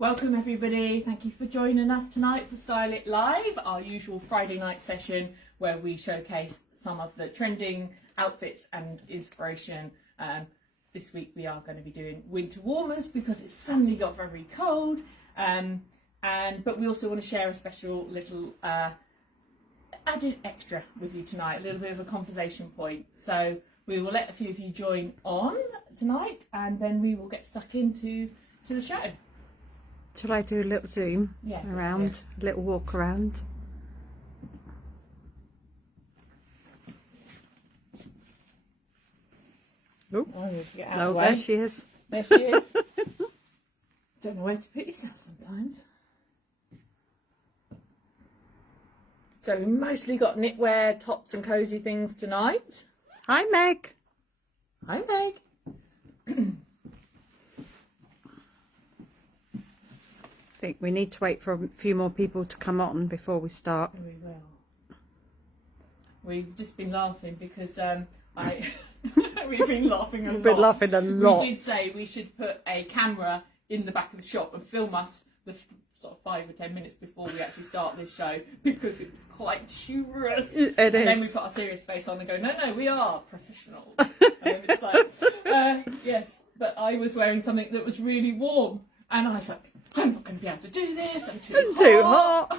Welcome everybody, thank you for joining us tonight for Style It Live, our usual Friday night session where we showcase some of the trending outfits and inspiration. This week we are going to be doing winter warmers because it's suddenly got very cold, but we also want to share a special little added extra with you tonight, a little bit of a conversation point. So we will let a few of you join on tonight and then we will get stuck into the show. Shall I do a little zoom around, a little walk around? Oh, There she is. There she is. Don't know where to put yourself sometimes. So we mostly got knitwear, tops and cosy things tonight. Hi Meg. Hi Meg. I think we need to wait for a few more people to come on before we start. We will. We've just been laughing because we've been laughing a lot. We've been laughing a lot. We did say we should put a camera in the back of the shop and film us the sort of 5 or 10 minutes before we actually start this show because it's quite humorous. It is. And then we put our serious face on and go, no, we are professionals. And it's like, yes, but I was wearing something that was really warm and I was like, I'm not going to be able to do this, I'm too hot.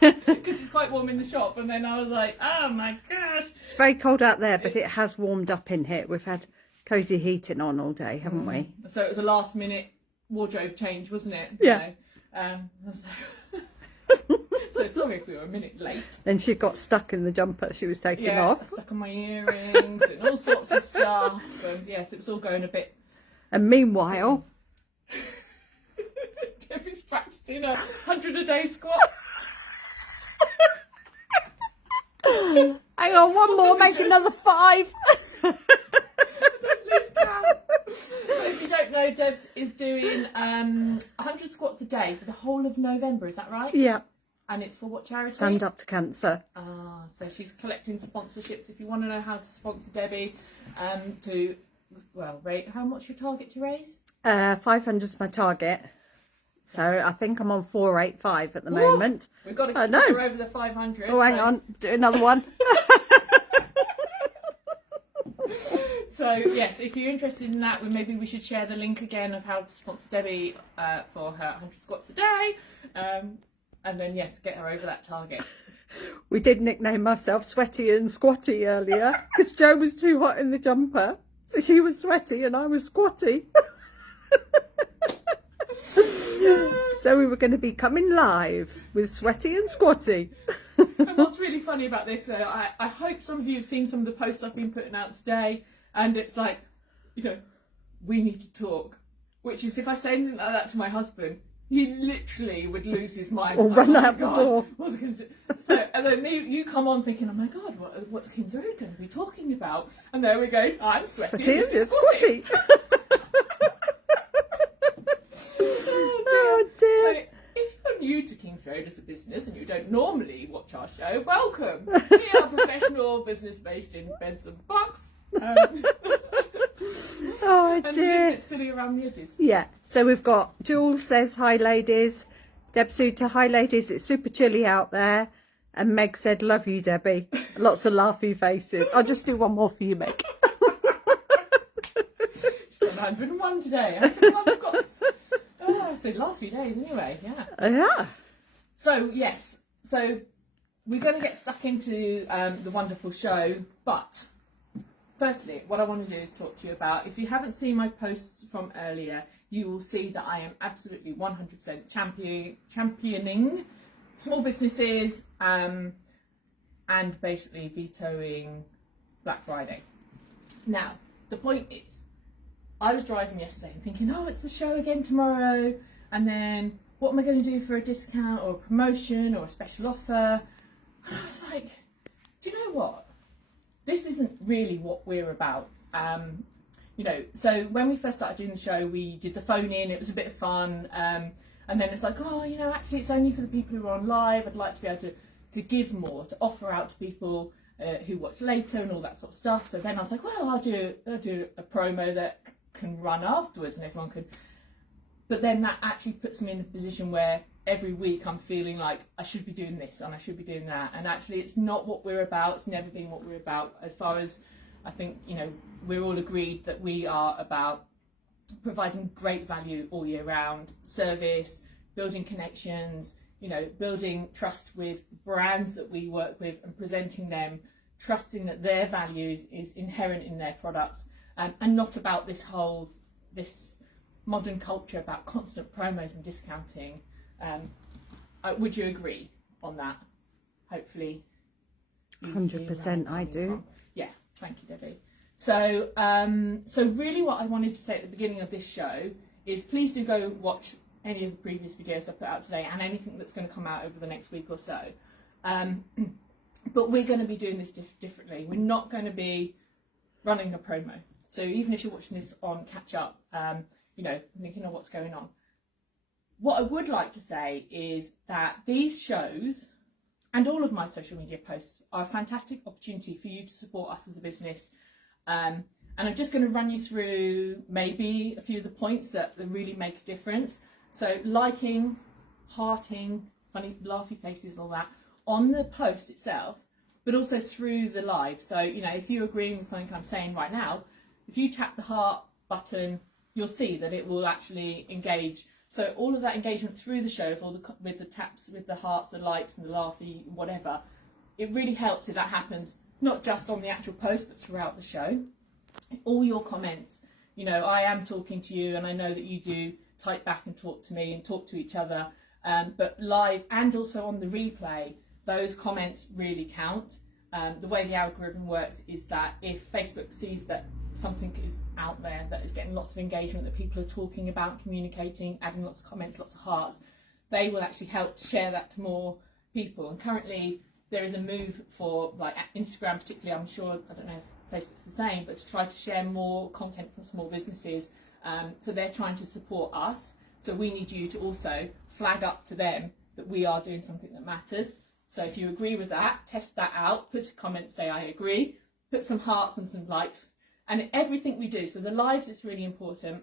Because it's quite warm in the shop, and then I was like, oh my gosh. It's very cold out there, but it has warmed up in here. We've had cosy heating on all day, haven't we? So it was a last minute wardrobe change, wasn't it? Yeah. So sorry if we were a minute late. Then she got stuck in the jumper she was taking off. Stuck on my earrings and all sorts of stuff. And yes, it was all going a bit. And meanwhile... Debbie's practicing 100 a day squat. Hang on, one more, make another 5. Don't lose count. So if you don't know, Debs is doing 100 squats a day for the whole of November, is that right? Yeah. And it's for what charity? Stand Up to Cancer. So she's collecting sponsorships. If you want to know how to sponsor Debbie, rate, how much your target to raise? 500 is my target. So I think I'm on 485 at the moment. We've got to get her over the 500. Oh, hang on, do another one. So yes, if you're interested in that, maybe we should share the link again of how to sponsor Debbie for her 100 squats a day, and then yes, get her over that target. We did nickname myself Sweaty and Squatty earlier because Jo was too hot in the jumper, so she was sweaty and I was squatty. So we were going to be coming live with Sweaty and Squatty. And what's really funny about this, I hope some of you have seen some of the posts I've been putting out today, and it's like, we need to talk. Which is, if I say anything like that to my husband, he literally would lose his mind. Or run out the door. What's I going to do? So, and then you come on thinking, oh my God, what's Kings Road going to be talking about? And there we go, I'm Sweaty and this is Squatty. Oh dear. So if you're new to Kings Road as a business and you don't normally watch our show, welcome. We are professional business based in beds and bucks. Oh and dear. a bit silly around the edges. Yeah, so we've got Jules says hi ladies, Deb Suter hi ladies, it's super chilly out there, and Meg said love you Debbie, lots of laughy faces. I'll just do one more for you Meg. She's done 101 today, 101 squats. Oh, so the last few days anyway, yeah. Yeah. So yes, so we're going to get stuck into the wonderful show, but firstly, what I want to do is talk to you about, if you haven't seen my posts from earlier, you will see that I am absolutely 100% championing small businesses and basically vetoing Black Friday. Now, the point is, I was driving yesterday and thinking, oh, it's the show again tomorrow, and then what am I going to do for a discount or a promotion or a special offer? And I was like, do you know what? This isn't really what we're about. So when we first started doing the show, we did the phone in, it was a bit of fun, and then it's like, oh, actually it's only for the people who are on live. I'd like to be able to give more, to offer out to people who watch later and all that sort of stuff. So then I was like, well, I'll do a promo that can run afterwards and everyone can. but then that actually puts me in a position where every week I'm feeling like I should be doing this and I should be doing that, and actually it's not what we're about. It's never been what we're about, as far as I think, you know, we're all agreed that we are about providing great value all year round, service, building connections, you know, building trust with brands that we work with and presenting them, trusting that their values is inherent in their products, and not about this modern culture about constant promos and discounting. Would you agree on that? Hopefully. 100% I do. From. Yeah, thank you, Debbie. So, so really what I wanted to say at the beginning of this show is please do go watch any of the previous videos I put out today and anything that's going to come out over the next week or so. But we're going to be doing this differently. We're not going to be running a promo. So even if you're watching this on catch up, you know, thinking of what's going on. What I would like to say is that these shows and all of my social media posts are a fantastic opportunity for you to support us as a business. And I'm just going to run you through maybe a few of the points that really make a difference. So liking, hearting, funny laughy faces, all that on the post itself, but also through the live. So, you know, if you're agreeing with something I'm saying right now, if you tap the heart button, you'll see that it will actually engage. So all of that engagement through the show, with the taps, with the hearts, the likes and the laughy, whatever, it really helps if that happens, not just on the actual post, but throughout the show. All your comments, you know, I am talking to you and I know that you do type back and talk to me and talk to each other, but live and also on the replay, those comments really count. The way the algorithm works is that if Facebook sees that something is out there that is getting lots of engagement, that people are talking about, communicating, adding lots of comments, lots of hearts, they will actually help to share that to more people. And currently there is a move for, like Instagram particularly, I'm sure, I don't know if Facebook's the same, but to try to share more content from small businesses. So they're trying to support us. So we need you to also flag up to them that we are doing something that matters. So if you agree with that, test that out, put a comment, say I agree, put some hearts and some likes, and everything we do. So the lives is really important,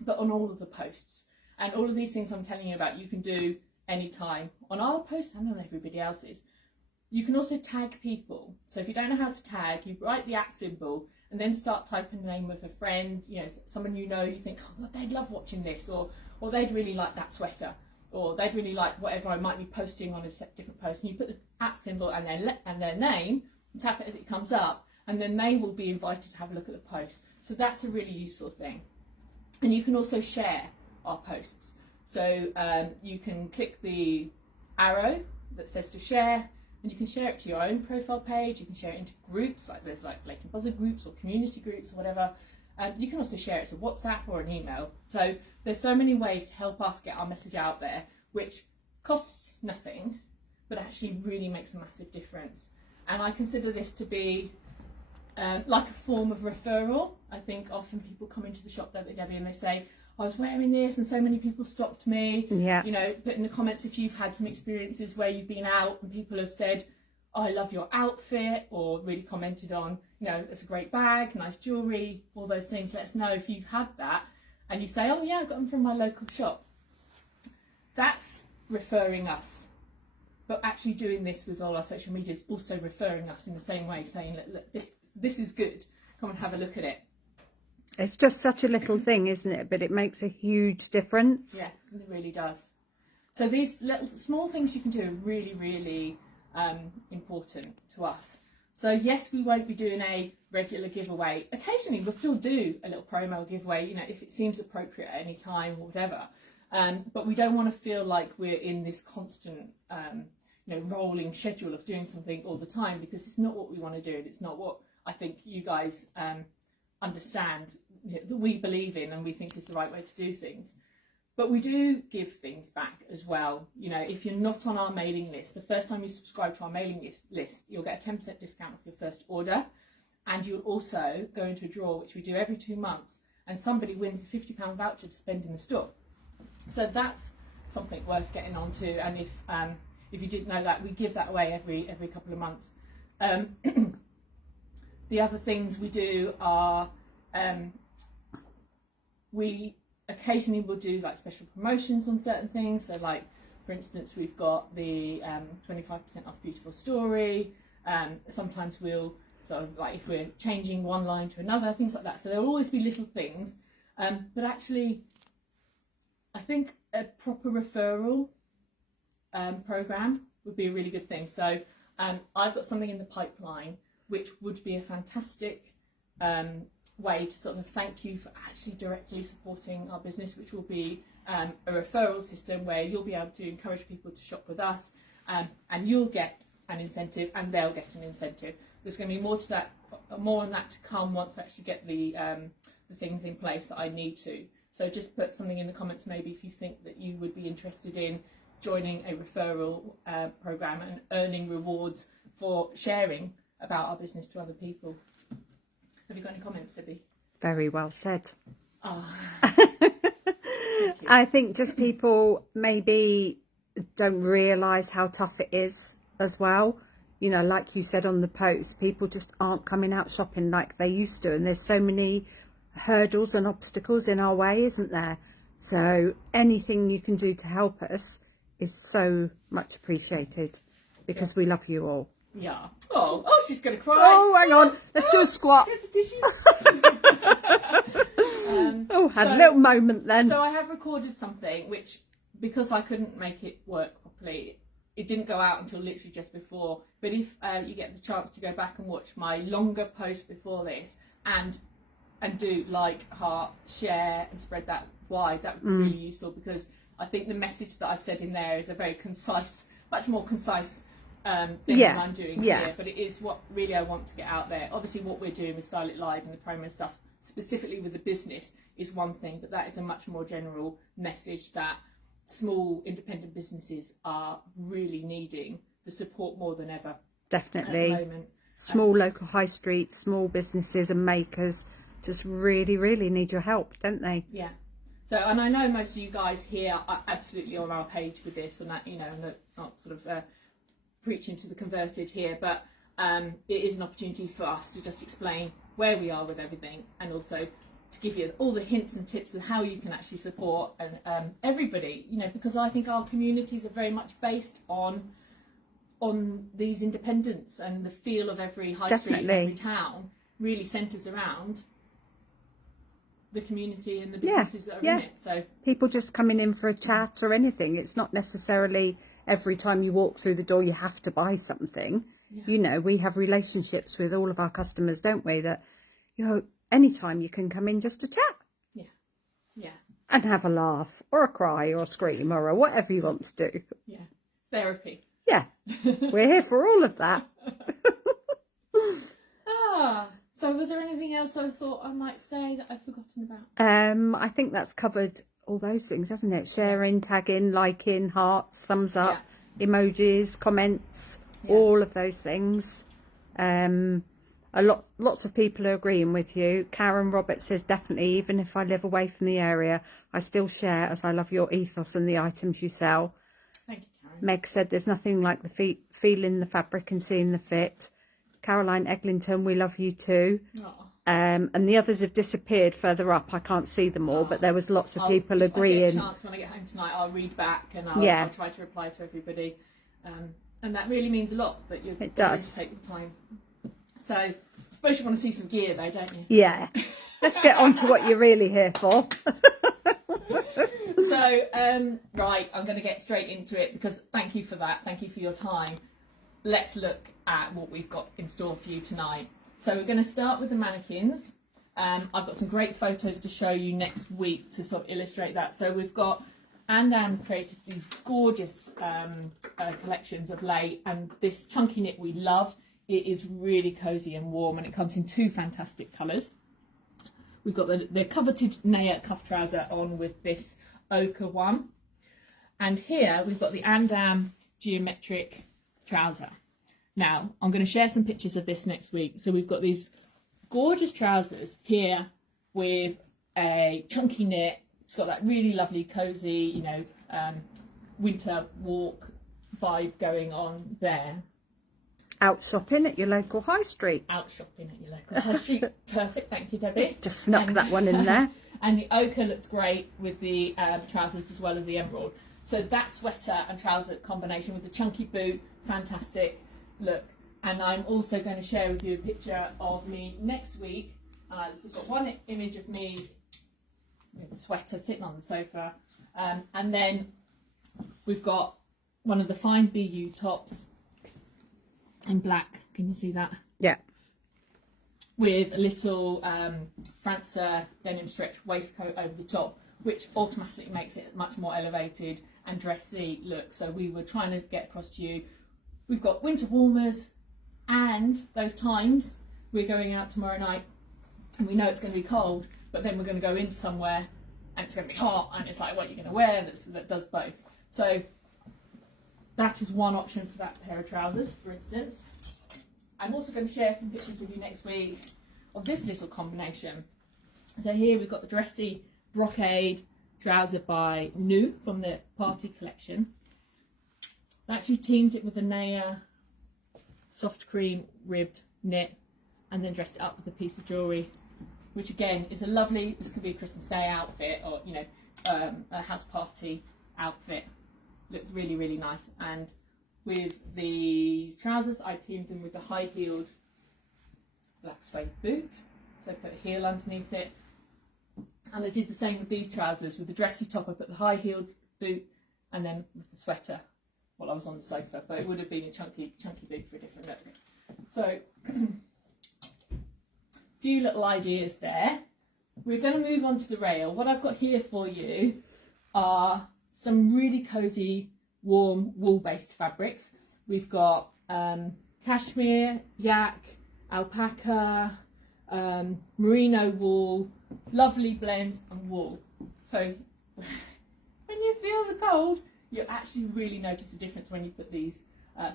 but on all of the posts. And all of these things I'm telling you about, you can do anytime on our posts and on everybody else's. You can also tag people. So if you don't know how to tag, you write the @ symbol and then start typing the name of a friend, you know, someone you know, you think, oh God, they'd love watching this, or they'd really like that sweater, or they'd really like whatever I might be posting on a different post. And you put the @ symbol and their name, and tap it as it comes up, and then they will be invited to have a look at the post. So that's a really useful thing. And you can also share our posts. So you can click the arrow that says to share, and you can share it to your own profile page. You can share it into groups, like there's like Leighton Buzzard groups or community groups or whatever. You can also share it to WhatsApp or an email. So there's so many ways to help us get our message out there, which costs nothing, but actually really makes a massive difference. And I consider this to be like a form of referral. I think often people come into the shop, don't they, Debbie, and they say, I was wearing this and so many people stopped me. Yeah. You know, put in the comments if you've had some experiences where you've been out and people have said, oh, I love your outfit, or really commented on, you know, it's a great bag, nice jewellery, all those things. Let us know if you've had that. And you say, oh yeah, I got them from my local shop. That's referring us. But actually doing this with all our social media is also referring us in the same way, saying, look, this is good. Come and have a look at it. It's just such a little thing, isn't it? But it makes a huge difference. Yeah, it really does. So these little small things you can do are really, really important to us. So yes, we won't be doing a regular giveaway. Occasionally we'll still do a little promo giveaway, you know, if it seems appropriate at any time or whatever. But we don't want to feel like we're in this constant you know, rolling schedule of doing something all the time, because it's not what we want to do. It's not what I think you guys understand, you know, that we believe in and we think is the right way to do things. But we do give things back as well. You know, if you're not on our mailing list, the first time you subscribe to our mailing list, you'll get a 10% discount off your first order. And you'll also go into a draw, which we do every 2 months, and somebody wins a £50 voucher to spend in the store. So that's something worth getting onto. And if you didn't know that, we give that away every couple of months. The other things we do are we occasionally we'll do like special promotions on certain things. So like, for instance, we've got the 25% off Beautiful Story. Sometimes we'll sort of like, if we're changing one line to another, things like that. So there'll always be little things. But actually, I think a proper referral program would be a really good thing. So I've got something in the pipeline which would be a fantastic way to sort of thank you for actually directly supporting our business, which will be a referral system where you'll be able to encourage people to shop with us, and you'll get an incentive and they'll get an incentive. There's going to be more to that, more on that to come once I actually get the things in place that I need to. So just put something in the comments maybe if you think that you would be interested in joining a referral program and earning rewards for sharing about our business to other people. Have you got any comments, Debbie? Very well said. Oh. I think just people maybe don't realise how tough it is as well. You know, like you said on the post, people just aren't coming out shopping like they used to, and there's so many hurdles and obstacles in our way, isn't there? So anything you can do to help us is so much appreciated, because we love you all. Yeah. Oh, she's going to cry. Oh, hang on. Let's do a squat. Have a little moment then. So I have recorded something which, because I couldn't make it work properly, it didn't go out until literally just before. But if you get the chance to go back and watch my longer post before this and do like, heart, share and spread that wide, that would be really useful, because I think the message that I've said in there is a very concise, much more concise thing that I'm doing here, but it is what really I want to get out there. Obviously what we're doing with Style It Live and the promo stuff, specifically with the business, is one thing, but that is a much more general message that small independent businesses are really needing the support more than ever. Definitely. At the moment. Small local high streets, small businesses and makers just really, really need your help, don't they? Yeah. So, and I know most of you guys here are absolutely on our page with this, and that, you know, not sort of preaching to the converted here, but it is an opportunity for us to just explain where we are with everything, and also to give you all the hints and tips of how you can actually support and everybody, you know, because I think our communities are very much based on these independents, and the feel of every high street in every town really centres around the community and the businesses that are in it. So people just coming in for a chat or anything. It's not necessarily every time you walk through the door you have to buy something. You know, we have relationships with all of our customers, don't we, that, you know, anytime you can come in just to chat and have a laugh or a cry or a scream or a whatever you want to do. Therapy. We're here for all of that. So was there anything else I thought I might say that I've forgotten about? I think that's covered all those things, hasn't it? Sharing, tagging, liking, hearts, thumbs up, emojis, comments, all of those things. Lots of people are agreeing with you. Karen Roberts says, definitely, even if I live away from the area, I still share, as I love your ethos and the items you sell. Thank you, Karen. Meg said, there's nothing like the feeling the fabric and seeing the fit. Caroline Eglinton, we love you too. And the others have disappeared further up. I can't see them all, but there was lots of people agreeing. If I get a chance when I get home tonight, I'll read back and I'll try to reply to everybody. And that really means a lot that you're going to take the time. So I suppose you want to see some gear though, don't you? Yeah. Let's get on to what you're really here for. So, right, I'm going to get straight into it, because thank you for that. Thank you for your time. Let's look at what we've got in store for you tonight. So we're going to start with the mannequins. I've got some great photos to show you next week to sort of illustrate that. So we've got Anne created these gorgeous collections of late, and this chunky knit we love. It is really cosy and warm, and it comes in two fantastic colours. We've got the coveted Naya cuff trouser on with this ochre one, and here we've got the Andam geometric trouser. Now I'm going to share some pictures of this next week. So we've got these gorgeous trousers here with a chunky knit. It's got that really lovely cozy, you know, winter walk vibe going on there. Out shopping at your local high street. Out shopping at your local high street. Perfect, thank you, Debbie. Just snuck that one in there. And the ochre looked great with the trousers as well as the emerald. So that sweater and trouser combination with the chunky boot, fantastic look. And I'm also going to share with you a picture of me next week. I've got one image of me with the sweater sitting on the sofa. And then we've got one of the fine BU tops in black. Can you see that? Yeah. With a little Franca denim stretch waistcoat over the top, which automatically makes it much more elevated and dressy look. So we were trying to get across to you. We've got winter warmers and those times we're going out tomorrow night and we know it's going to be cold, but then we're going to go into somewhere and it's going to be hot, and it's like, what are you going to wear that does both? So that is one option for that pair of trousers, for instance. I'm also going to share some pictures with you next week of this little combination. So here we've got the dressy brocade trouser by New from the party collection. I actually teamed it with a Naya soft cream ribbed knit and then dressed it up with a piece of jewellery, which again is a lovely, this could be a Christmas Day outfit or, you know, a house party outfit. Looks really, really nice. And with these trousers, I teamed them with the high-heeled black suede boot. So I put a heel underneath it. And I did the same with these trousers. With the dressy top, I put the high-heeled boot and then with the sweater while I was on the sofa. But it would have been a chunky boot for a different look. So, few little ideas there. We're going to move on to the rail. What I've got here for you are some really cosy, warm wool-based fabrics. We've got cashmere, yak, alpaca, merino wool, lovely blends and wool. So when you feel the cold, you actually really notice the difference when you put these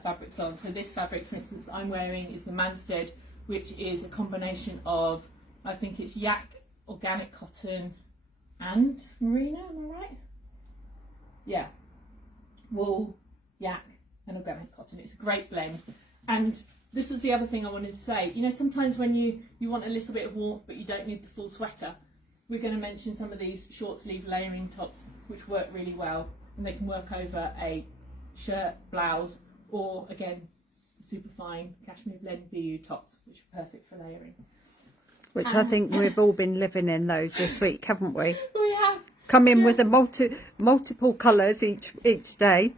fabrics on. So this fabric, for instance, I'm wearing is the Manstead, which is a combination of, I think it's yak, organic cotton and merino, am I right? Yeah, wool, yak and organic cotton. It's a great blend. And this was the other thing I wanted to say. You know, sometimes when you want a little bit of warmth but you don't need the full sweater, we're going to mention some of these short sleeve layering tops which work really well, and they can work over a shirt, blouse, or again super fine cashmere blend BU tops, which are perfect for layering. Which I think we've all been living in those this week, haven't we? We have. Come in with a multiple colours each day.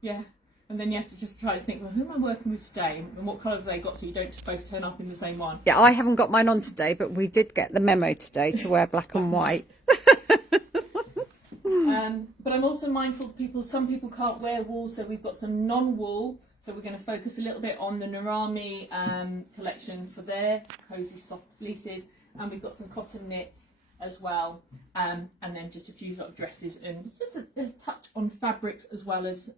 Yeah. And then you have to just try to think, well, who am I working with today and what colour have they got, so you don't just both turn up in the same one. Yeah, I haven't got mine on today, but we did get the memo today to wear black and white. But I'm also mindful of some people can't wear wool, so we've got some non-wool. So we're going to focus a little bit on the Narami collection for their cosy soft fleeces, and we've got some cotton knits as well, and then just a few sort of dresses and just a touch on fabrics as well as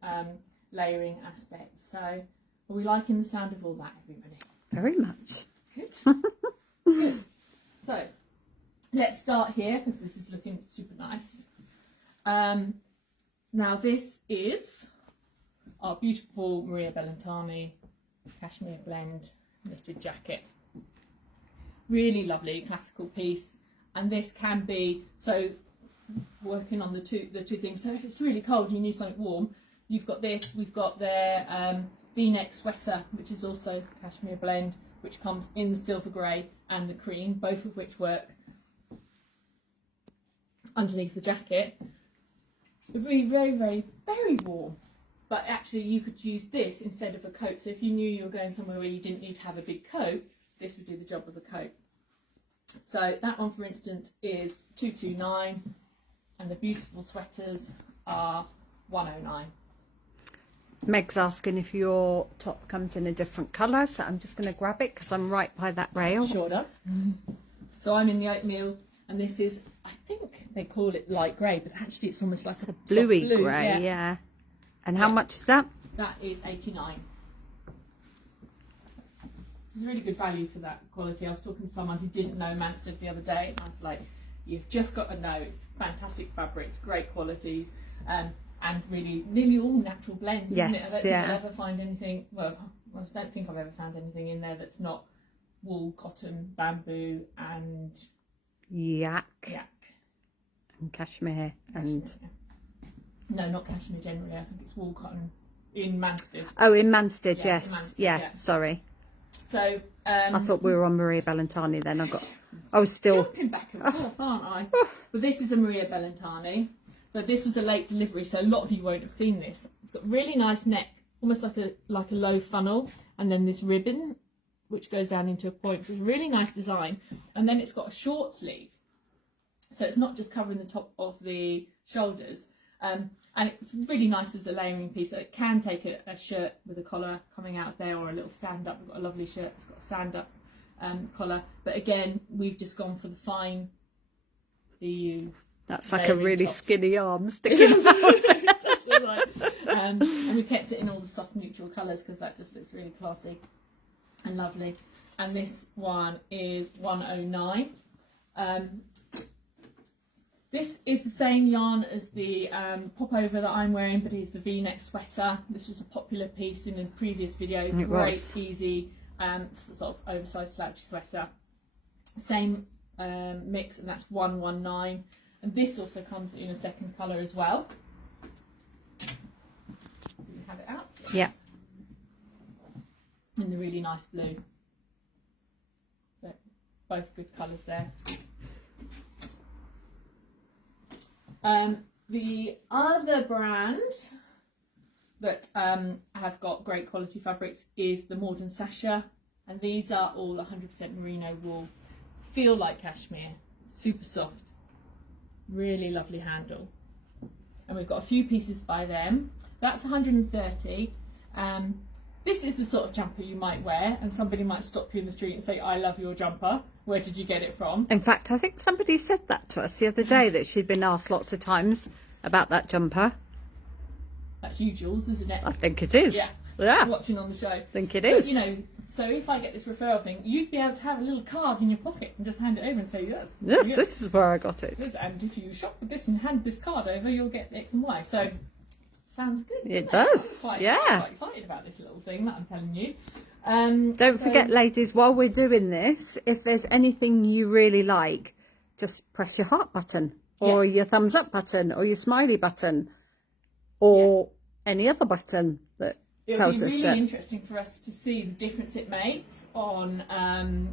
layering aspects. So are we liking the sound of all that, everybody? Very much. Good. Good. So let's start here because this is looking super nice. Now this is our beautiful Maria Bellantani cashmere blend knitted jacket. Really lovely classical piece, and this can be, so working on the two things, so if it's really cold you need something warm, you've got this, we've got their V-neck sweater, which is also cashmere blend, which comes in the silver grey and the cream, both of which work underneath the jacket. It would be very, very, very warm. But actually you could use this instead of a coat. So if you knew you were going somewhere where you didn't need to have a big coat, this would do the job of a coat. So that one, for instance, is 229, and the beautiful sweaters are 109. Meg's asking if your top comes in a different colour, so I'm just going to grab it because I'm right by that rail. Sure does. So I'm in the oatmeal, and this is, I think they call it light grey, but actually it's almost like a Bluey blue, grey, yeah. And how much is that? That is 89. It's really good value for that quality. I was talking to someone who didn't know Manstead the other day, and I was like, you've just got to know, it's fantastic fabrics, great qualities, and really nearly all natural blends, yes, isn't it? I don't think I'll ever find anything, well, I don't think I've ever found anything in there that's not wool, cotton, bamboo and yak, yak. and cashmere, and no, not cashmere generally. I think it's wool cotton in Manstead. oh, in Manstead, Yeah, yes, in Manstead, yeah, yeah. sorry. So I thought we were on Maria Bellantani then. I was still jumping back and forth, aren't I? But this is a Maria Bellantani. So this was a late delivery, so a lot of you won't have seen this. It's got really nice neck, almost like a low funnel, and then this ribbon which goes down into a point. So it's a really nice design. And then it's got a short sleeve, so it's not just covering the top of the shoulders. And it's really nice as a layering piece. So it can take a shirt with a collar coming out there, or a little stand up. We've got a lovely shirt that's got a stand up collar. But again, we've just gone for the fine EU. That's like a really tops. skinny arm sticking out. And we kept it in all the soft neutral colours because that just looks really classy and lovely. And this one is 109. This is the same yarn as the popover that I'm wearing, but it's the V-neck sweater. This was a popular piece in a previous video. Great, easy, sort of oversized slouchy sweater. Same mix, and that's 119. And this also comes in a second colour as well. Do you have it out? Yes. Yeah. In the really nice blue. So both good colours there. The other brand that have got great quality fabrics is the Morden Sasha, and these are all 100% merino wool. Feel like cashmere, super soft, really lovely handle. And we've got a few pieces by them. That's 130. This is the sort of jumper you might wear, and somebody might stop you in the street and say, "I love your jumper. Where did you get it from?" In fact, I think somebody said that to us the other day, that she'd been asked lots of times about that jumper. That's you, Jules, isn't it? I think it is. Yeah. Yeah. Watching on the show. I think it But, is. you know, so if I get this referral thing, you'd be able to have a little card in your pocket and just hand it over and say, yes, This is where I got it. and if you shop with this and hand this card over, you'll get X and Y. So, sounds good. It doesn't does, I'm yeah. quite excited about this little thing that I'm telling you. Don't forget, ladies, while we're doing this, if there's anything you really like, just press your heart button, or Yes. your thumbs up button, or your smiley button, or any other button that It'll tells be us really that. interesting for us to see the difference it makes on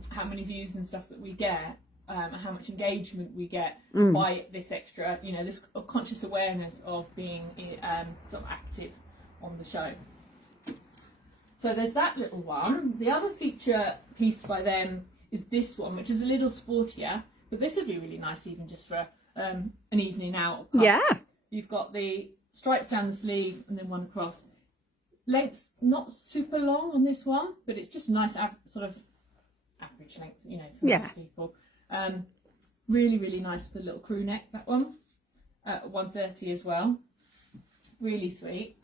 how many views and stuff that we get, and how much engagement we get by this extra, you know, this conscious awareness of being sort of active on the show. So there's that little one. The other feature piece by them is this one, which is a little sportier, but this would be really nice even just for an evening out. Yeah. You've got the stripes down the sleeve and then one across. Length's not super long on this one, but it's just a nice sort of average length, you know, for most people. Really, really nice with the little crew neck, that one. 130 as well. Really sweet.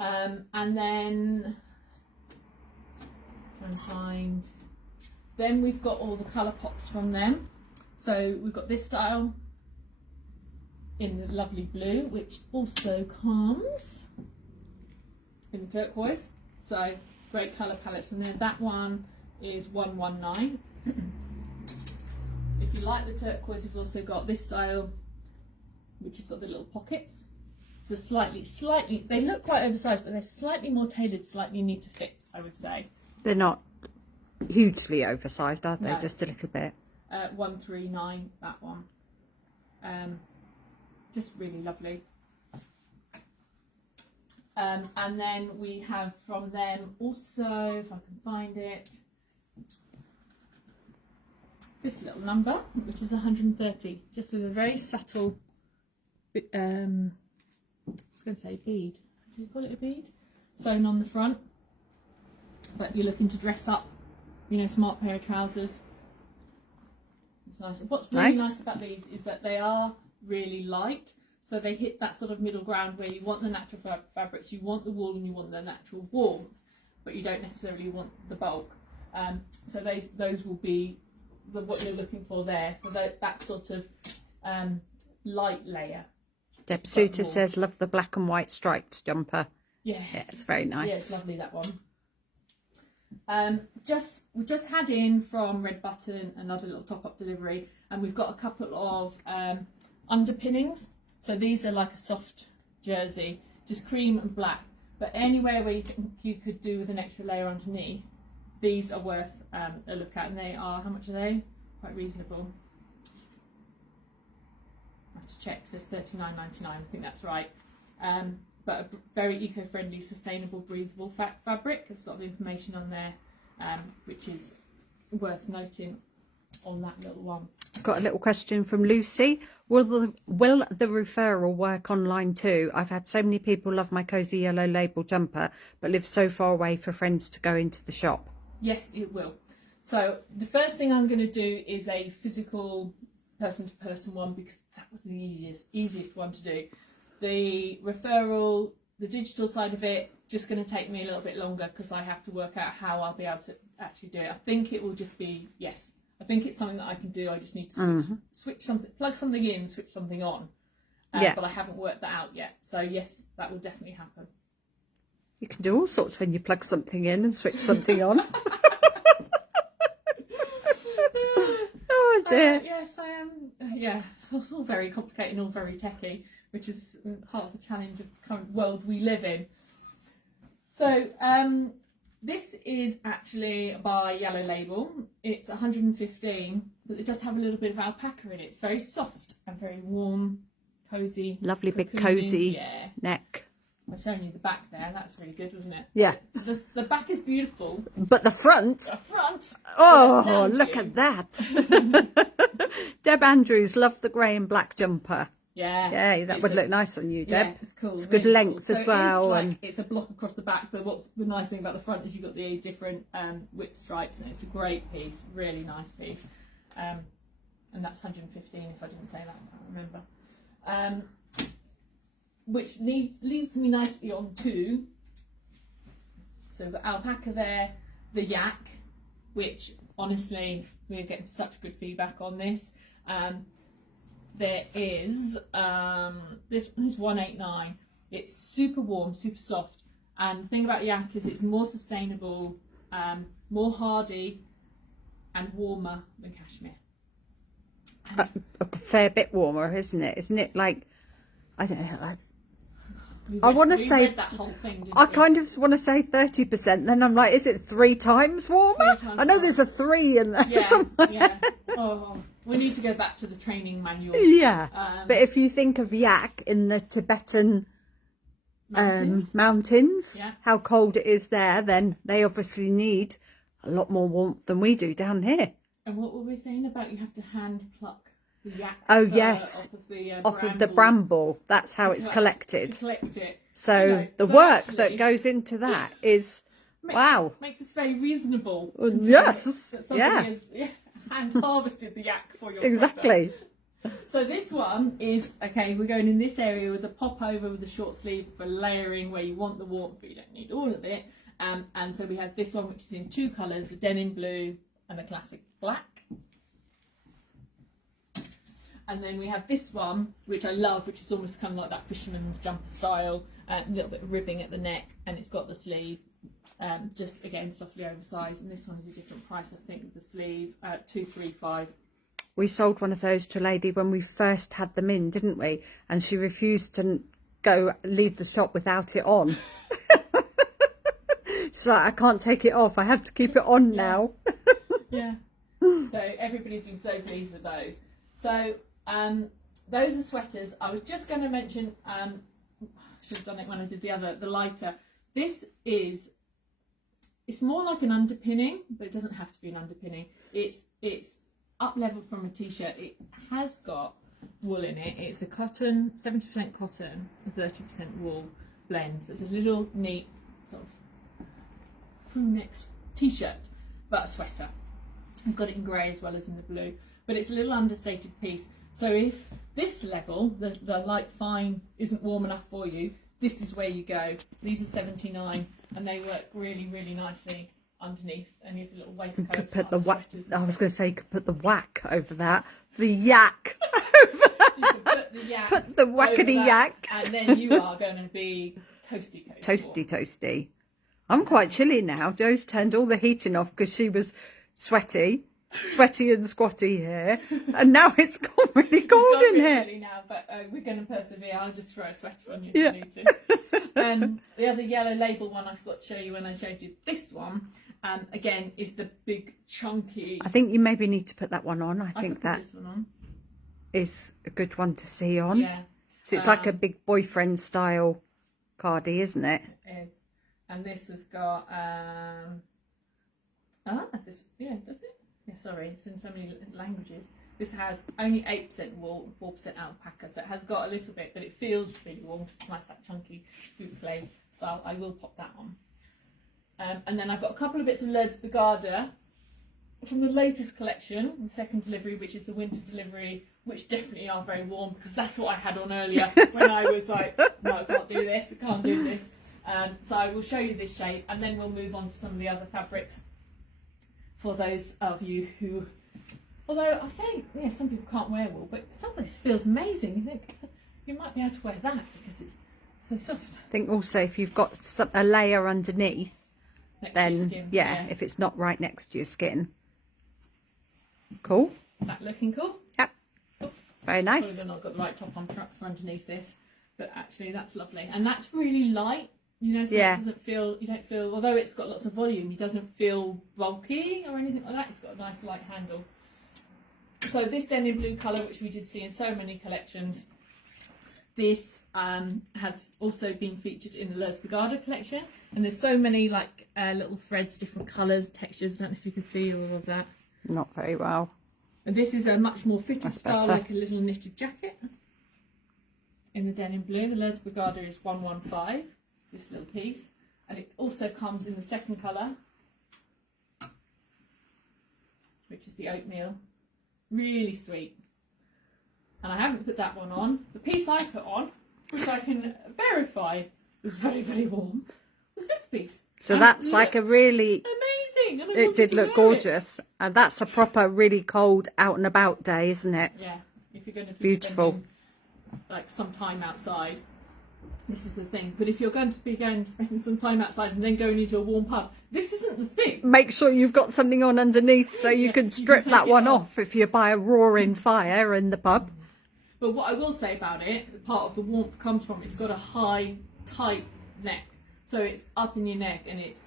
And then, try and find. Then we've got all the colour pops from them. So we've got this style in the lovely blue, which also comes in the turquoise. So great colour palettes from there. That one is 119. If you like the turquoise, we've also got this style, which has got the little pockets. So slightly, they look quite oversized, but they're slightly more tailored, slightly neater fits, I would say. They're not hugely oversized, are they? No. Just a little bit. 139, that one. Just really lovely. And then we have from them also, if I can find it, this little number, which is 130, just with a very subtle, I was going to say bead. Do you call it a bead? Sewn on the front. But you're looking to dress up, you know, smart pair of trousers. It's nice. What's really nice about these is that they are really light. So they hit that sort of middle ground where you want the natural fabrics, you want the wool and you want the natural warmth, but you don't necessarily want the bulk. So those will be what you're looking for there, for that sort of light layer. Deb Suter says, love the black and white striped jumper. Yeah. Yeah, it's very nice. Yeah, it's lovely, that one. We just had in from Red Button another little top-up delivery, and we've got a couple of underpinnings. So these are like a soft jersey, just cream and black. But anywhere where you think you could do with an extra layer underneath, these are worth a look at. And they are, how much are they? Quite reasonable. I have to check. It says $39.99. I think that's right. But a very eco-friendly, sustainable, breathable fabric. There's a lot of information on there, which is worth noting on that little one. Got a little question from Lucy. Will the referral work online too? I've had so many people love my Cosy Yellow Label jumper, but live so far away for friends to go into the shop. Yes, it will. So the first thing I'm going to do is a physical person-to-person one, because that was the easiest one to do. The referral, the digital side of it, just going to take me a little bit longer because I have to work out how I'll be able to actually do it. I think it will just be, yes, I think it's something that I can do. I just need to switch something, plug something in, switch something on. But I haven't worked that out yet. So yes, that will definitely happen. You can do all sorts when you plug something in and switch something on. Oh dear. Yes, I am. Yeah, it's all very complicated and all very techy, which is part of the challenge of the current world we live in. So this is actually by Yellow Label. It's 115, but it does have a little bit of alpaca in it. It's very soft and very warm, cosy. Lovely big cosy neck. I've shown you the back there. That's really good, wasn't it? Yeah. The back is beautiful. But the front. The front. Oh, look at that. Deb Andrews loved the grey and black jumper. Yeah. Yeah, that would look nice on you, Deb. Yeah, it's cool. It's good really length cool. as well. It's a block across the back, but what's the nice thing about the front is you've got the different width stripes, and it's a great piece, really nice piece. And that's 115 if I didn't say that, I can't remember. Which leads me nicely on to, so we've got alpaca there, the yak, which honestly we're getting such good feedback on this. There is this one is 189. It's super warm, super soft, and the thing about yak is it's more sustainable, more hardy, and warmer than cashmere. A fair bit warmer, isn't it? Isn't it like, I don't know. I want to say, that whole thing, I kind of want to say 30%. Then I'm like, is it 3 times warmer? 3 times I know there's a 3 in there somewhere. Yeah. Oh, we need to go back to the training manual. Yeah. But if you think of yak in the Tibetan mountains, how cold it is there, then they obviously need a lot more warmth than we do down here. And what were we saying about you have to hand pluck the yak? Oh yes, off of the bramble. That's how it's collected. To collect it. So the work that goes into that is makes us very reasonable. Yes, that somebody has hand harvested the yak for your exactly. Sweater. So this one is okay. We're going in this area with a pop over with a short sleeve for layering where you want the warmth, but you don't need all of it. And so we have this one, which is in 2 colours: the denim blue and the classic black. And then we have this one, which I love, which is almost kind of like that fisherman's jumper style, a little bit of ribbing at the neck, and it's got the sleeve, just again softly oversized. And this one is a different price, I think, the sleeve, $235. We sold one of those to a lady when we first had them in, didn't we? And she refused to leave the shop without it on. She's like, I can't take it off. I have to keep it on now. Yeah. So everybody's been so pleased with those. So those are sweaters. I was just going to mention, I should have done it when I did the lighter. This is, it's more like an underpinning, but it doesn't have to be an underpinning. It's up-leveled from a t-shirt. It has got wool in it. It's a cotton, 70% cotton, 30% wool blend. So it's a little neat sort of crew neck t-shirt, but a sweater. I've got it in grey as well as in the blue, but it's a little understated piece. So if this level, the light fine, isn't warm enough for you, this is where you go. These are 79, and they work really, really nicely underneath any of the little waistcoats. You could put the I was going to say you could put the whack over that. The yak. You could put the yak. Put the whackety yak. And then you are going to be toasty. Toasty. I'm quite chilly now. Joe's turned all the heating off because she was sweaty and squatty here, and now it's gone really cold in here. Chilly now, but we're going to persevere. I'll just throw a sweater on you Yeah. if you need to. The other yellow label one I forgot to show you when I showed you this one, again, is the big chunky. I think you maybe need to put that one on. I could think put that this one on. is a good one to see on. Yeah. So it's like a big boyfriend style cardie, isn't it? It is. And this has got does it? Yeah, sorry, it's in so many languages. This has only 8% wool, 4% alpaca, so it has got a little bit, but it feels really warm. It's nice, that chunky boucle. So I will pop that on. And then I've got a couple of bits of Lourdes Begada from the latest collection, the second delivery, which is the winter delivery, which definitely are very warm, because that's what I had on earlier when I was like, no, I can't do this, I can't do this. So I will show you this shape, and then we'll move on to some of the other fabrics for those of you who, although I say, yeah, some people can't wear wool, but some of this feels amazing. You think you might be able to wear that because it's so soft. I think also if you've got a layer underneath, Next to your then skin. yeah, if it's not right next to your skin. Cool. That looking cool? Yep. Cool. Very nice. Probably not got the right top on for underneath this, but actually that's lovely, and that's really light. You know, so Yeah. it doesn't feel, you don't feel, although it's got lots of volume, it doesn't feel bulky or anything like that. It's got a nice light handle. So this denim blue colour, which we did see in so many collections, this has also been featured in the Lourdes Begada collection, and there's so many like little threads, different colours, textures. I don't know if you can see all of that. Not very well. And this is a much more fitted That's style, better. like a little knitted jacket in the denim blue. The Lourdes Begada is 115, this little piece, and it also comes in the second colour, which is the oatmeal. Really sweet. And I haven't put that one on. The piece I put on, which I can verify was very, very warm, was this piece. So And that's it like a looked really, amazing. And I it wanted did to look wear it. gorgeous. And that's a proper really cold out and about day, isn't it? Yeah, if you're going to be Beautiful. spending like some time outside, this is the thing. But if you're going to be spending some time outside and then going into a warm pub, this isn't the thing. Make sure you've got something on underneath so you Yeah, can you can strip take that it one off. off if you buy a roaring fire in the pub. But what I will say about it, part of the warmth comes from it's got a high, tight neck. So it's up in your neck and it's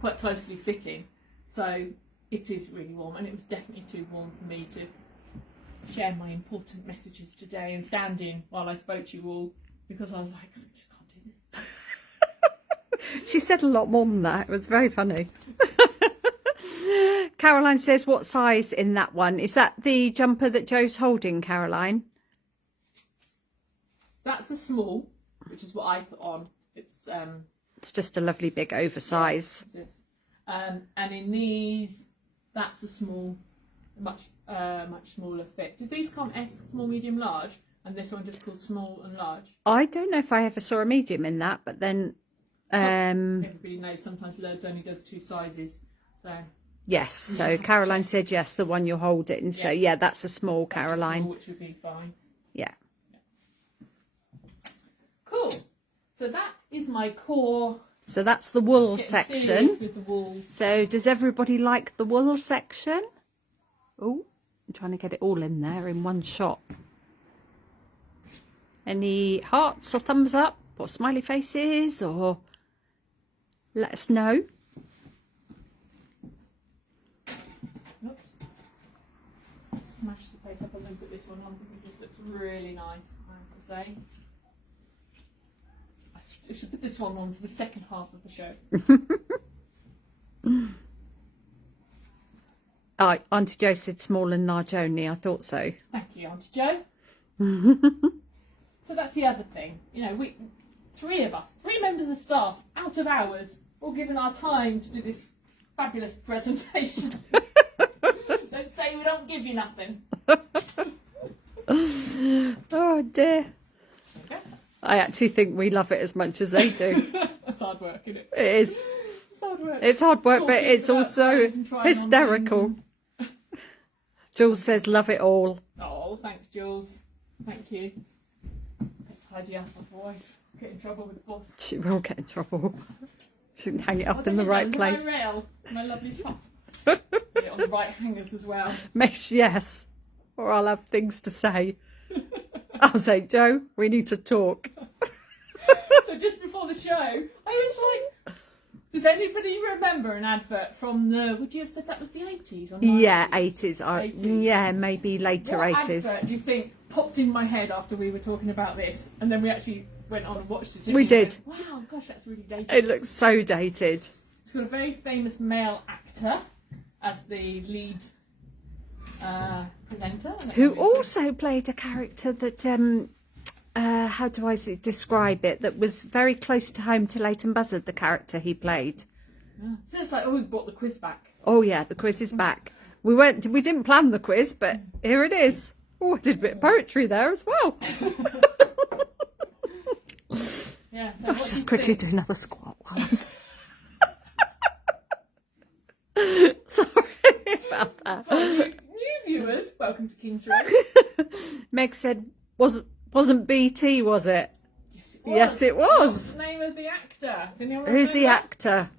quite closely fitting. So it is really warm, and it was definitely too warm for me to share my important messages today and stand in while I spoke to you all, because I was like, I just can't do this. She said a lot more than that. It was very funny. Caroline says, what size in that one? Is that the jumper that Joe's holding, Caroline? That's a small, which is what I put on. It's just a lovely big oversize. It is. And in these, that's a small, much smaller fit. Did these come S, small, medium, large? And this one just called small and large? I don't know if I ever saw a medium in that, but then... Everybody knows sometimes Lourdes only does 2 sizes. So yes, so Caroline said yes, the one you're holding. So yeah, that's a small, that's a Caroline. small, which would be fine. Yeah. Cool. So that is my core. So that's the wool Getting section. serious with the wool. So does everybody like the wool section? Oh, I'm trying to get it all in there in one shot. Any hearts or thumbs up or smiley faces, or let us know. Oops. Smash the place up and then put this one on, because this looks really nice, I have to say. I should put this one on for the second half of the show. Oh, Auntie Jo said small and large only. I thought so. Thank you, Auntie Jo. So that's the other thing. You know, we 3 of us, 3 members of staff, out of hours, all given our time to do this fabulous presentation. Don't say we don't give you nothing. Oh dear. Okay. I actually think we love it as much as they do. That's hard work, isn't it? It is. It's hard work. It's hard work, but Talking it's about also clothes and trying on hysterical. things Jules says love it all. Oh, thanks, Jules. Thank you. Tidy up, otherwise get in trouble with the boss. She will get in trouble. Shouldn't hang it I up think in the it's right a place. low rail, my lovely shop. Put it on the right hangers as well. Yes, or I'll have things to say. I'll say, Joe, we need to talk. So just before the show, I was like, does anybody remember an advert from the, would you have said that was the 80s or 90s? Yeah, 80s. 80s. Yeah, maybe later What 80s. advert do you think popped in my head after we were talking about this? And then we actually went on and watched it. We did. Wow, gosh, that's really dated. It looks so dated. It's got a very famous male actor as the lead presenter. Who also played a character that, how do I describe it, that was very close to home to Leighton Buzzard, the character he played. Yeah. So it's like, oh, we brought the quiz back. Oh yeah, the quiz is back. We didn't plan the quiz, but here it is. Oh, I did a bit of poetry there as well. Yeah, so Let's just quickly do another squat while I'm... Sorry about that. For new viewers, welcome to King's Road. Meg said, wasn't BT, was it? Yes, it was. Yes, it was. What's the name of the actor? Does anyone Who's the remember? actor?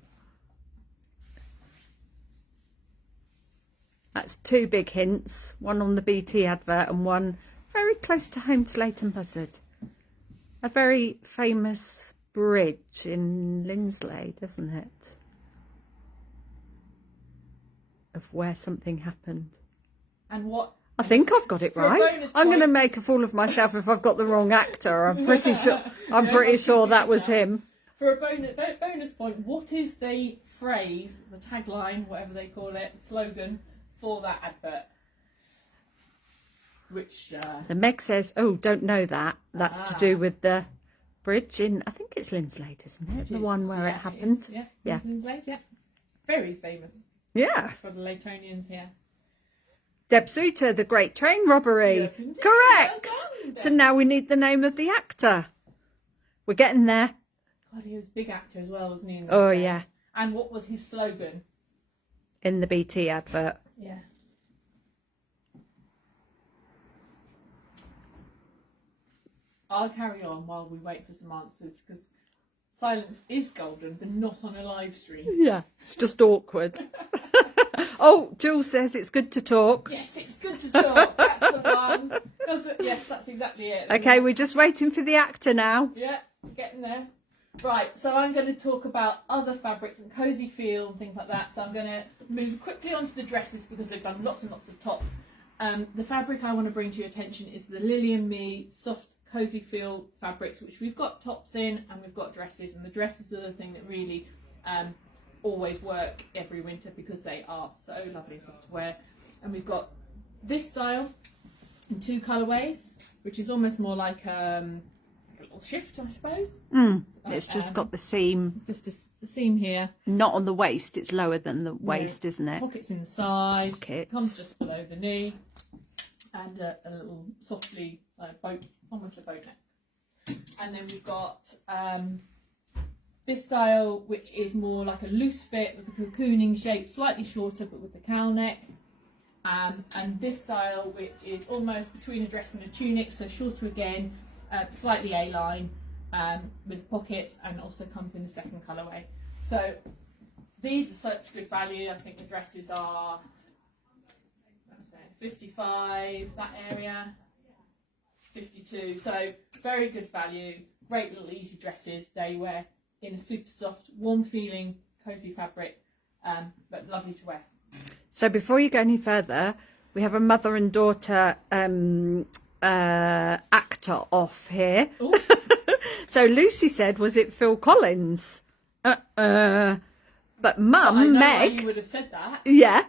That's two big hints. One on the BT advert and one very close to home to Leighton Buzzard. A very famous bridge in Lindsley, doesn't it? Of where something happened. And what? I think I've got it For a right. bonus I'm going to point- make a fool of myself if I've got the wrong actor. I'm pretty sure. I'm Yeah, pretty must sure be that was yourself. him. For a bonus point, what is the phrase, the tagline, whatever they call it, slogan for that advert? Which So Meg says, "Oh, don't know that. That's to do with the bridge in. I think it's Lindsley, isn't it? The one where it happened. is, yeah, Yeah. Lindsley, yeah. Very famous Yeah. for the Laytonians here. Deb Suter, the Great Train Robbery. Yes, indeed. Correct. Well done, Deb. So now we need the name of the actor. We're getting there. God, he was a big actor as well, wasn't he? in those Oh days? yeah, And what was his slogan? in the BT advert. Yeah. I'll carry on while we wait for some answers because silence is golden, but not on a live stream. Yeah, it's just awkward. Oh, Jules says it's good to talk. Yes, it's good to talk. That's the one. Yes, that's exactly it. Okay, we're just waiting for the actor now. Yeah, getting there. Right, so I'm going to talk about other fabrics and cosy feel and things like that. So I'm going to move quickly onto the dresses because they've done lots and lots of tops. The fabric I want to bring to your attention is the Lily and Me soft cosy feel fabrics, which we've got tops in and we've got dresses. And the dresses are the thing that really always work every winter because they are so lovely and soft to wear. And we've got this style in two colourways, which is almost more like a little shift, I suppose. It's just got the seam, Just the seam here. not on the waist. It's lower than the waist, isn't it? Pockets inside. Pockets. Comes just below the knee. And a little softly boat, almost a boat neck. And then we've got this style, which is more like a loose fit with a cocooning shape, slightly shorter but with the cowl neck. And this style, which is almost between a dress and a tunic, so shorter again, slightly A-line, with pockets, and also comes in a second colourway. So these are such good value. I think the dresses are, let's say, 55, that area, 52. So very good value, great little easy dresses, day wear, in a super soft, warm feeling, cosy fabric, but lovely to wear. So before you go any further, we have a mother and daughter actor off here. So Lucy said, was it Phil Collins? But I Mum, know why Meg, you would have said that. yeah.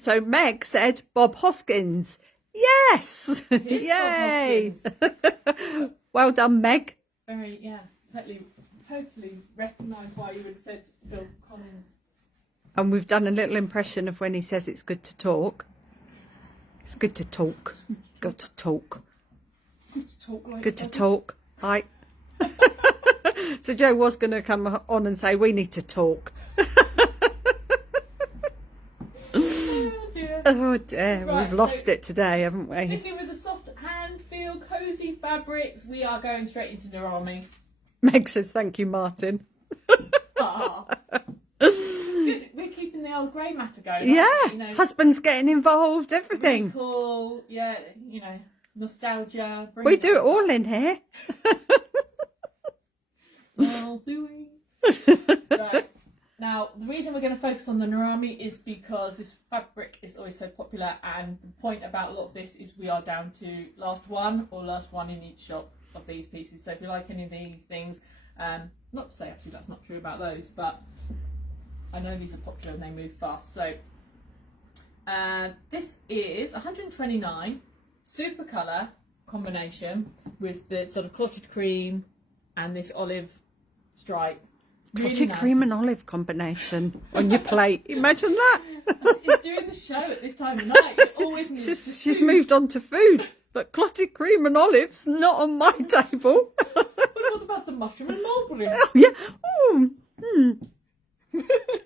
So Meg said Bob Hoskins. Yes, It is yay! Bob Hoskins. Well done, Meg. Very, yeah, totally recognise why you would have said Phil Collins. And we've done a little impression of when he says it's good to talk. It's good to talk. Good to talk. Good to talk like Good to Cosy. talk. Right. So Joe was going to come on and say we need to talk. Oh dear. Oh dear, Right, we've lost so- it today, haven't we? Sticking with the soft hand feel, cosy fabrics, we are going straight into Narami. Meg says thank you, Martin. Ah. Good. We're keeping the old grey matter going. Yeah, aren't we? You know, husband's getting involved, everything. cool. Yeah, you know, nostalgia. We do it all in here. All doing. Right. Now, the reason we're going to focus on the Narami is because this fabric is always so popular, and the point about a lot of this is we are down to last one or last one in each shop of these pieces. So if you like any of these things, not to say actually that's not true about those, but I know these are popular and they move fast. So this is 129 super colour combination with the sort of clotted cream and this olive stripe. Really Clotted nice. cream and olive combination on your plate. Imagine that. It's doing the show at this time of night. It always moves to She's food. moved on to food, but clotted cream and olives not on my table. But what about the mushroom and mulberry? Oh, yeah.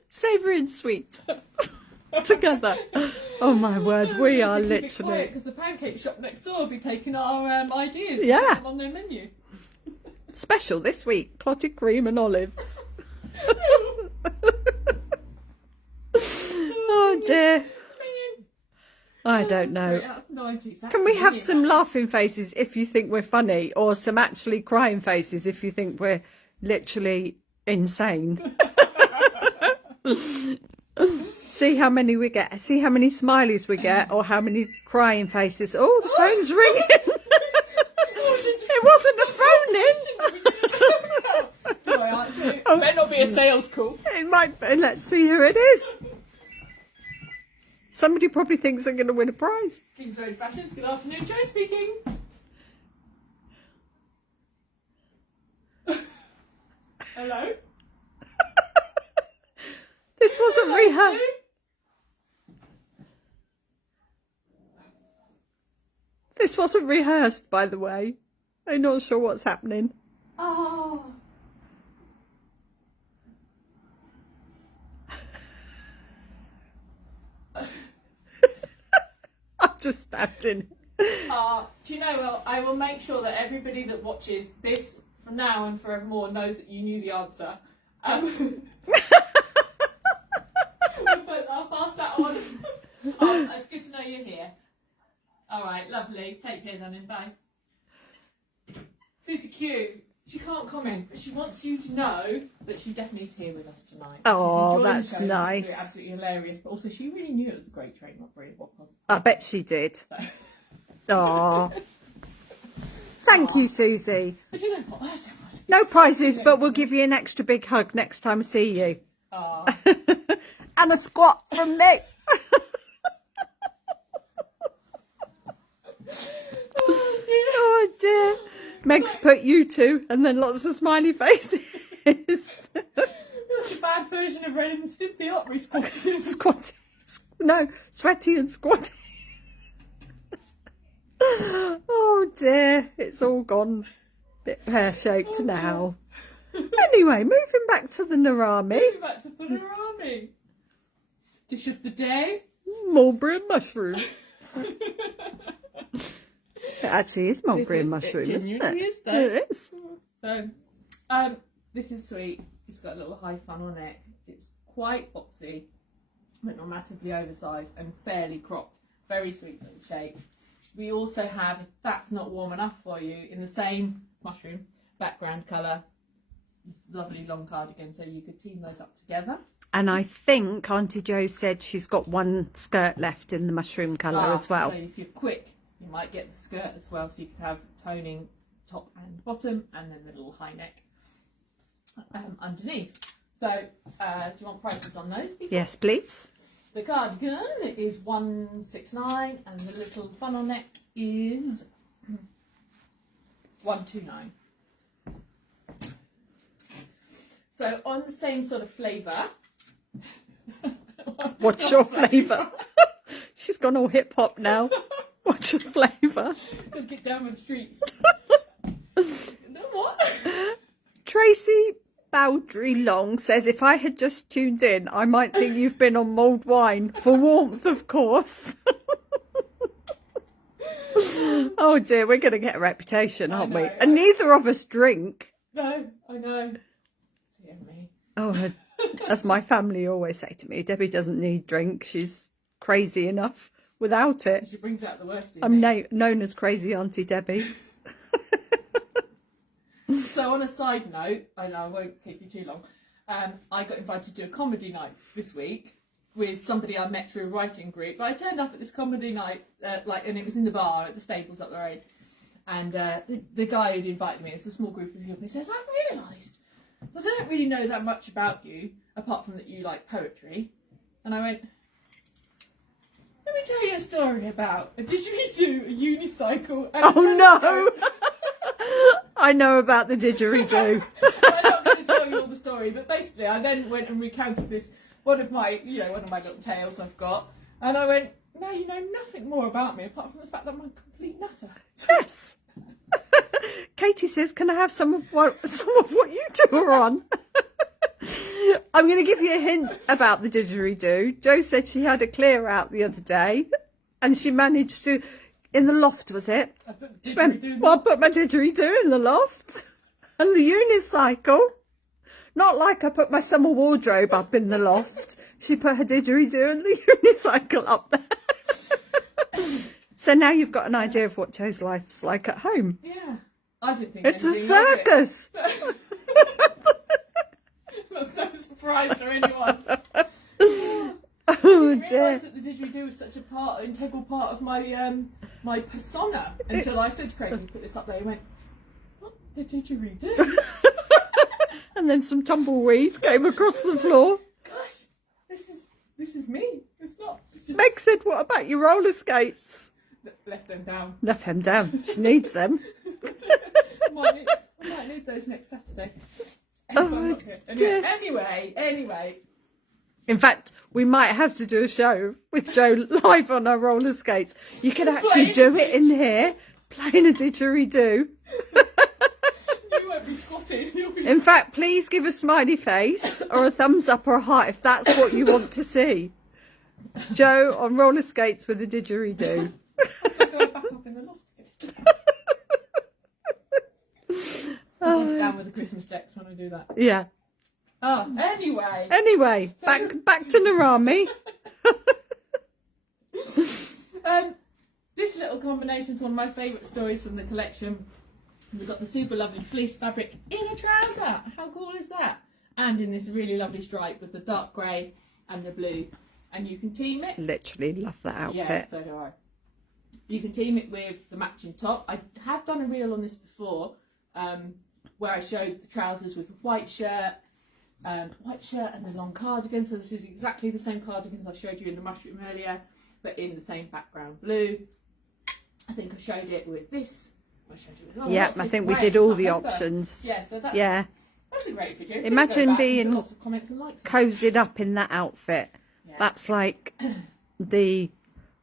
Savoury and sweet together. Oh my word, we are literally. Because the pancake shop next door will be taking our ideas. Yeah. And put them on their menu. Special this week, clotted cream and olives. Oh dear. I don't know. Straight out of 90s. That's Can we have brilliant. some laughing faces if you think we're funny, or some actually crying faces if you think we're literally insane? See how many we get. See how many smileys we get, or how many crying faces. Oh, the phone's ringing. It wasn't a phone in. Do I answer it? It may not be a sales call. It might be. Let's see who it is. Somebody probably thinks they're going to win a prize. King's Road Fashions. Good afternoon, Joe speaking. Hello. This wasn't Hello, rehearsed. Sue. This wasn't rehearsed, by the way. I'm not sure what's happening. Oh. I'm just standing. Do you know, well, I will make sure that everybody that watches this from now and forevermore knows that you knew the answer. But I'll pass that on. Oh, it's good to know you're here. All right, lovely. Take care, darling. Bye. Susie Q, she can't comment, but she wants you to know that she definitely is here with us tonight. Oh, She's enjoying that's the show. nice. It's absolutely hilarious, but also she really knew it was a great train, not very well. I bet she did. So. Oh. Thank you, Susie. But you know what? No prizes, but we'll give you an extra big hug next time I see you. Oh. And a squat from me. Oh dear. Meg's put you two and then lots of smiley faces. That's a bad version of Ren and Stimpy, aren't we, Squatty? Squatty. No, sweaty and squatty. Oh dear, it's all gone a bit pear-shaped now. Anyway, moving back to the Narami. Moving back to the Narami. Dish of the day. Mulberry and mushroom. It actually is mulberry and mushroom, it isn't it? genuinely is, though. It is. So, this is sweet. It's got a little high funnel neck. It's quite boxy, but not massively oversized, and fairly cropped. Very sweet little shape. We also have, if that's not warm enough for you, in the same mushroom background colour, this lovely long cardigan, so you could team those up together. And I think Auntie Jo said she's got one skirt left in the mushroom colour as well. So if you're quick, you might get the skirt as well, so you could have toning top and bottom, and then the little high neck underneath. So, do you want prices on those? People? Yes, please. The cardigan is $169, and the little funnel neck is $129. So on the same sort of flavour. What's your flavour? She's gone all hip hop now. What's your flavour? Gotta get down with the streets. What? Tracy Bowdry Long says, if I had just tuned in, I might think you've been on mulled wine. For warmth, of course. Oh dear, we're going to get a reputation, aren't we? And neither of us drink. No, I know. Dear me. Oh As my family always say to me, Debbie doesn't need drink. She's crazy enough without it. She brings out the worst in I'm me. known as Crazy Auntie Debbie. So on a side note, I know I won't keep you too long, I got invited to a comedy night this week with somebody I met through a writing group. But I turned up at this comedy night, and it was in the bar at the stables up the road. And the guy who'd invited me, it's a small group of people, he says, I realised I don't really know that much about you, apart from that you like poetry. And I went, let me tell you a story about a didgeridoo, a unicycle, and Oh no! I know about the didgeridoo. I'm not going to tell you all the story, but basically I then went and recounted this, one of my little tales I've got, and I went, now you know nothing more about me apart from the fact that I'm a complete nutter. Yes. Katie says, can I have some of what you two are on? I'm going to give you a hint about the didgeridoo. Jo said she had a clear out the other day and she managed to, in the loft, was it? She went, well, I put my didgeridoo in the loft and the unicycle. Not like I put my summer wardrobe up in the loft. She put her didgeridoo and the unicycle up there. So now you've got an idea of what Jo's life's like at home. Yeah. I didn't think It's a anything of it. circus. That's no surprise to anyone. Oh I didn't dear. realise that the didgeridoo was such a integral part of my my persona until I said to Craig, you put this up there. He went, what, the didgeridoo? And then some tumbleweed came across the floor. Gosh, this is me. It's not. It's just Meg said, what about your roller skates? left them down. Left them down. She needs them. I might need those next Saturday. If I'm not here. dear. Anyway. In fact, we might have to do a show with Jo live on her roller skates. You could actually do it in here, playing a didgeridoo. You won't be squatting. You'll be. In fact, please give a smiley face or a thumbs up or a heart if that's what you want to see. Jo on roller skates with a didgeridoo. I'll go back up in the loft again. I'll get down with the Christmas decks when I do that. Yeah. Oh, anyway. Anyway, back to Narami. This little combination is one of my favourite stories from the collection. We've got the super lovely fleece fabric in a trouser. How cool is that? And in this really lovely stripe with the dark grey and the blue. And you can team it. Literally love that outfit. Yeah, so do I. You can team it with the matching top. I have done a reel on this before, where I showed the trousers with a white shirt and the long cardigan. So this is exactly the same cardigan as I showed you in the mushroom earlier, but in the same background blue. I think I showed it with this. I showed it with Yeah, I think we did all the options. Yeah, so that's, Yeah. that's a great video. Please Imagine go back and being put lots of comments and likes. Cozied up in that outfit. Yeah. That's like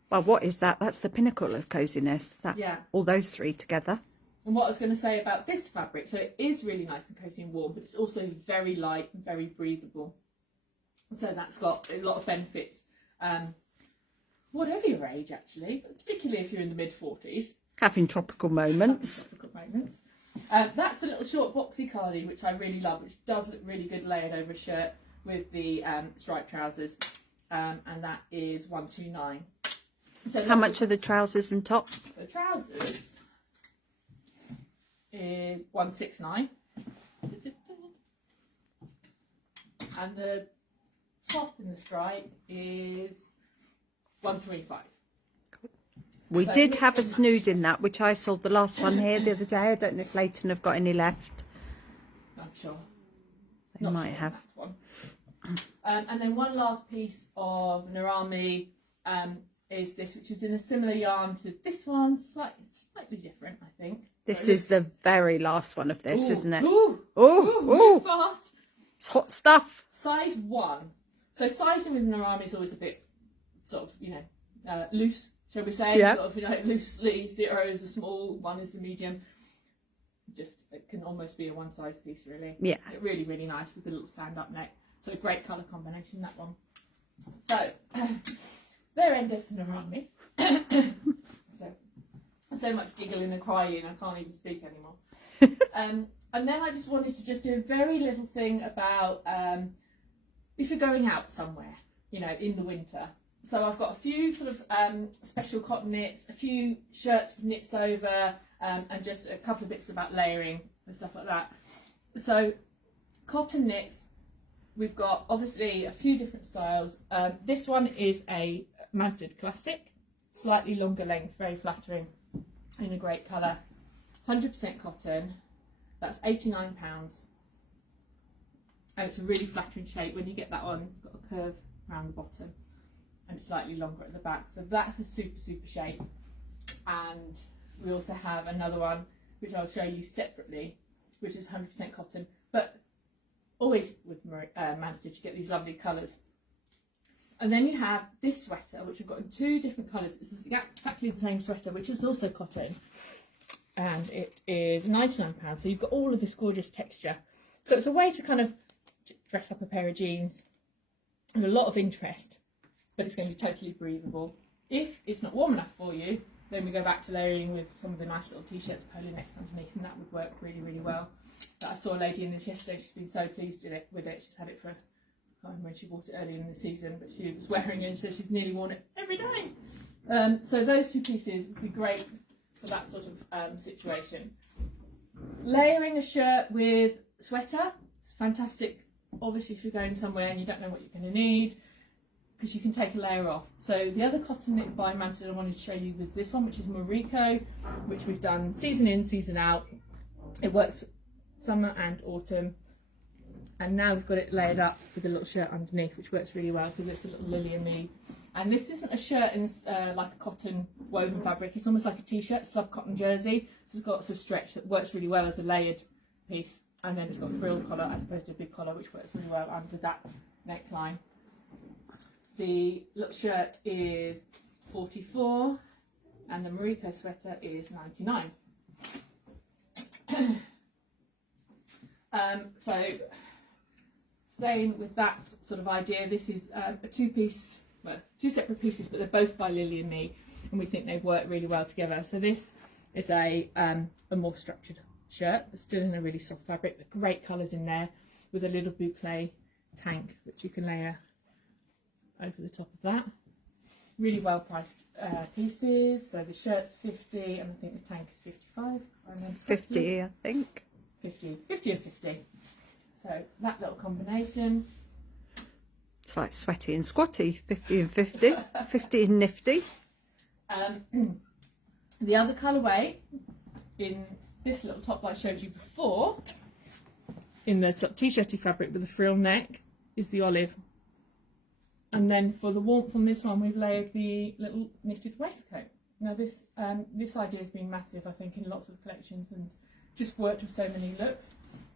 well, what is that? That's the pinnacle of coziness. That, Yeah. all those three together. And what I was going to say about this fabric, so it is really nice and cosy and warm, but it's also very light and very breathable. So that's got a lot of benefits, whatever your age actually, but particularly if you're in the mid-40s. Having tropical moments. That's the little short boxy cardi, which I really love, which does look really good layered over a shirt with the striped trousers, and that is 129. So How much are the trousers and top? the trousers is 169, and the top in the stripe is 135. We So did mix have a and match. snood in that, which I sold the last one here the other day. I don't know if Leighton have got any left. I'm sure. They Not might sure have. on that one. And then one last piece of Narami is this, which is in a similar yarn to this one, slightly different, I think. This is the very last one of this, isn't it? Ooh, Oh, move fast. it's hot stuff. Size 1. So sizing with Narami is always a bit sort of, loose, shall we say? Yeah. Sort of, loosely, 0 is the small, 1 is the medium. It can almost be a one size piece, really. Yeah. Really, really nice with the little stand-up neck. So a great colour combination, that one. So, there endeth Narami. so much giggling and crying, I can't even speak anymore. And then I just wanted to just do a very little thing about if you're going out somewhere, you know, in the winter. So I've got a few sort of special cotton knits, a few shirts with knits over, and just a couple of bits about layering and stuff like that. So cotton knits, we've got obviously a few different styles. This one is a Masted Classic, slightly longer length, very flattering, in a great colour. 100% cotton, that's £89. And it's a really flattering shape. When you get that on, it's got a curve around the bottom and slightly longer at the back. So that's a super, super shape. And we also have another one, which I'll show you separately, which is 100% cotton. But always with Masted, you get these lovely colours. And then you have this sweater, which I've got in 2 different colours. This is exactly the same sweater, which is also cotton. And it is £99. So you've got all of this gorgeous texture. So it's a way to kind of dress up a pair of jeans with a lot of interest, but it's going to be totally breathable. If it's not warm enough for you, then we go back to layering with some of the nice little t-shirts, polo necks underneath, and that would work really, really well. But I saw a lady in this yesterday. She's been so pleased with it. She's had it for, I can't remember when she bought it earlier in the season, but she was wearing it and said she's nearly worn it every day. So those 2 pieces would be great for that sort of situation. Layering a shirt with sweater, it's fantastic. Obviously, if you're going somewhere and you don't know what you're going to need, because you can take a layer off. So the other cotton knit by Masted I wanted to show you was this one, which is Morocco, which we've done season in, season out. It works summer and autumn. And now we've got it layered up with a little shirt underneath, which works really well. So it's a little Lily and Me. And this isn't a shirt in like a cotton woven fabric. It's almost like a t-shirt, slub cotton jersey. So it's got some stretch that works really well as a layered piece. And then it's got a frill collar as opposed to a big collar, which works really well under that neckline. The little shirt is 44 and the Morocco sweater is 99. So staying with that sort of idea, this is a 2-piece, well, 2 separate pieces, but they're both by Lily and Me, and we think they work really well together. So this is a more structured shirt, but still in a really soft fabric, with great colours in there, with a little boucle tank which you can layer over the top of that. Really well priced pieces. So the shirt's 50 and I think the tank is 55. 50, I think. 50 and 50. So that little combination. It's like sweaty and squatty, 50 and 50, 50 and nifty. The other colourway in this little top that I showed you before, in the t-shirty fabric with the frill neck, is the olive. And then for the warmth on this one, we've layered the little knitted waistcoat. Now this idea has been massive, I think, in lots of collections and just worked with so many looks.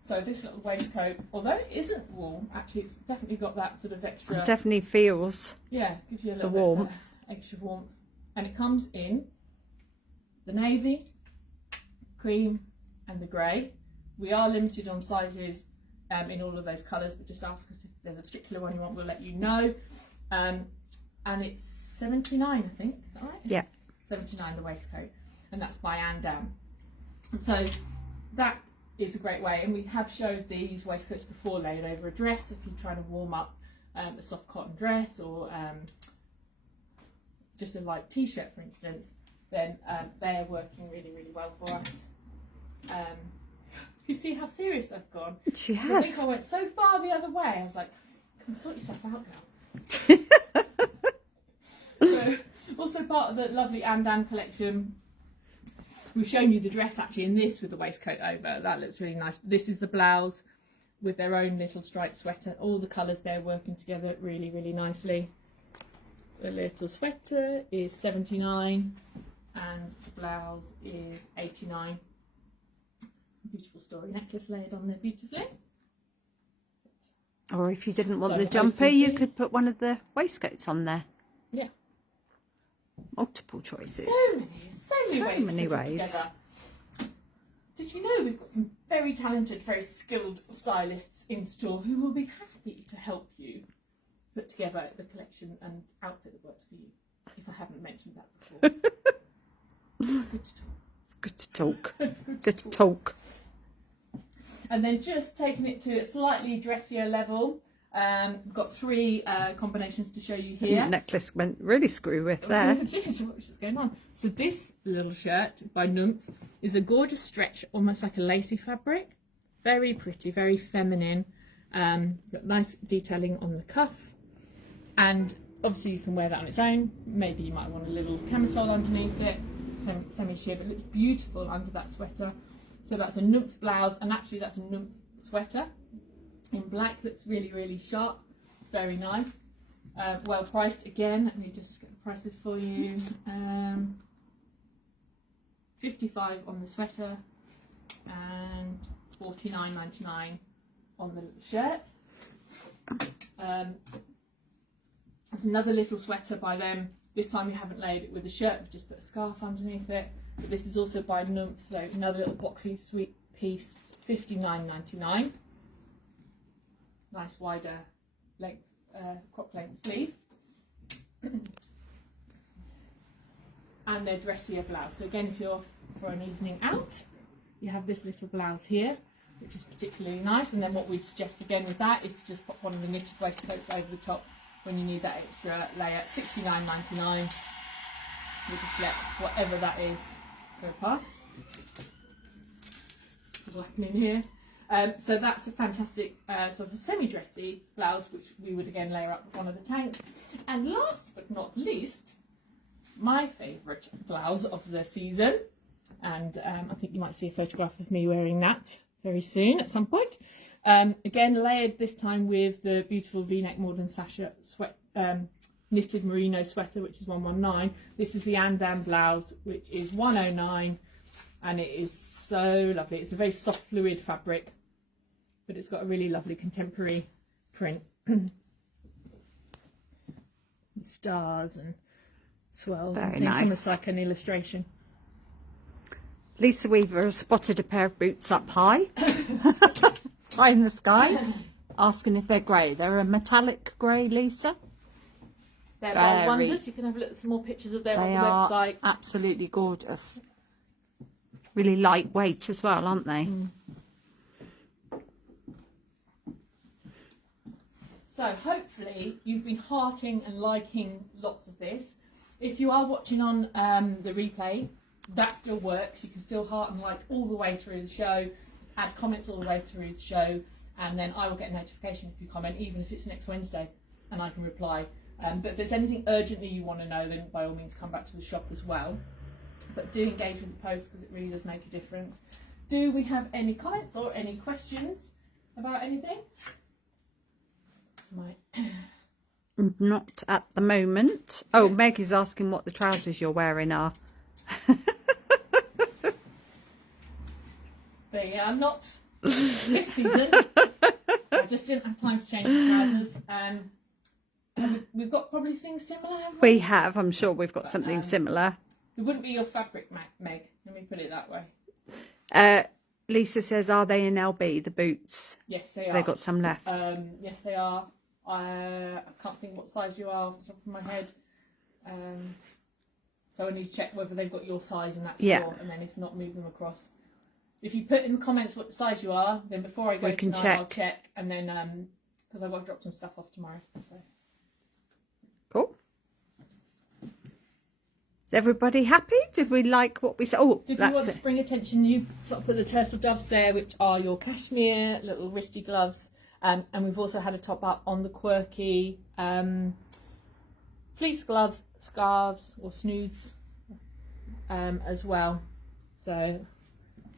So this little waistcoat, although it isn't warm, actually it's definitely got that sort of extra... It definitely feels... Yeah, gives you a little the warmth. Bit extra warmth. And it comes in the navy, cream and the grey. We are limited on sizes in all of those colours, but just ask us if there's a particular one you want, we'll let you know. And it's 79, I think, is that right? Yeah. 79 the waistcoat, and that's by Anne Dam. So that is a great way, and we have showed these waistcoats before layered over a dress. If you're trying to warm up a soft cotton dress or just a light t-shirt, for instance, then they're working really, really well for us. You see how serious I've gone? She has. I think I went so far the other way. I was like, "Can you sort yourself out now?" So, also part of the lovely Anne Dam collection. We've shown you the dress actually in this with the waistcoat over. That looks really nice. This is the blouse with their own little striped sweater. All the colours there working together really, really nicely. The little sweater is 79 and the blouse is 89. Beautiful story necklace layered on there beautifully. Or if you didn't want So the jumper, OCD. you could put one of the waistcoats on there. Yeah. Multiple choices. So many ways. So to put it many ways. together. Did you know we've got some very talented, very skilled stylists in store who will be happy to help you put together the collection and outfit that works for you, if I haven't mentioned that before. It's good to talk. It's good to talk. It's Good to talk. And then just taking it to a slightly dressier level, Got 3 combinations to show you here. Necklace went really screw with there. What's going on? So this little shirt by Nymph is a gorgeous stretch, almost like a lacy fabric. Very pretty, very feminine. Got nice detailing on the cuff, and obviously you can wear that on its own. Maybe you might want a little camisole underneath it, semi-sheer, but it looks beautiful under that sweater. So that's a Nymph blouse, and actually that's a Nymph sweater in black. Looks really, really sharp, very nice. Well priced again. Let me just get the prices for you. $55 on the sweater and $49.99 on the shirt. There's another little sweater by them. This time we haven't layered it with a shirt, we've just put a scarf underneath it. But this is also by Nymph, so another little boxy sweet piece, $59.99. Nice wider length, crop length sleeve. And their dressier blouse. So again, if you're off for an evening out, you have this little blouse here, which is particularly nice. And then what we'd suggest again with that is to just pop one of the knitted waistcoats over the top when you need that extra layer. $69.99. We'll just let whatever that is go past. It's happening here. So that's a fantastic sort of a semi-dressy blouse, which we would again layer up with one of the tanks. And last but not least, my favourite blouse of the season, and I think you might see a photograph of me wearing that very soon at some point. Again, layered this time with the beautiful V-neck Morden Sasha sweat, knitted merino sweater, which is $119. This is the Andam blouse, which is $109, and it is so lovely. It's a very soft fluid fabric, but it's got a really lovely contemporary print. Stars and swirls Very and things, nice. almost like an illustration. Lisa Weaver has spotted a pair of boots up high, high in the sky, asking if they're grey. They're a metallic grey, Lisa. They're Very. wonders. You can have a look at some more pictures of them on They the are website. absolutely gorgeous. Really lightweight as well, aren't they? So hopefully you've been hearting and liking lots of this. If you are watching on the replay, that still works. You can still heart and like all the way through the show, add comments all the way through the show, and then I will get a notification if you comment, even if it's next Wednesday, and I can reply. But if there's anything urgently you want to know, then by all means come back to the shop as well. But do engage with the post, because it really does make a difference. Do we have any comments or any questions about anything? Not at the moment. Oh, Meg is asking what the trousers you're wearing are. They are not this season. I just didn't have time to change the trousers. We've got probably things similar, haven't we? We have. I'm sure we've got something similar. It wouldn't be your fabric, Meg. Let me put it that way. Lisa says, are they in LB, the boots? Yes, they are. They've got some left. Yes, they are. I can't think what size you are off the top of my head. So I need to check whether they've got your size in that store, Yeah. and then if not, move them across. If you put in the comments what size you are, then before I go We can tonight, check. I'll check, and then because I've got to drop some stuff off tomorrow. So. Cool. Is everybody happy? Did we like what we saw? Oh, Did you that's want it. to bring attention? You sort of put the turtle doves there, which are your cashmere little wristy gloves, and we've also had a top up on the quirky fleece gloves, scarves or snoods as well. So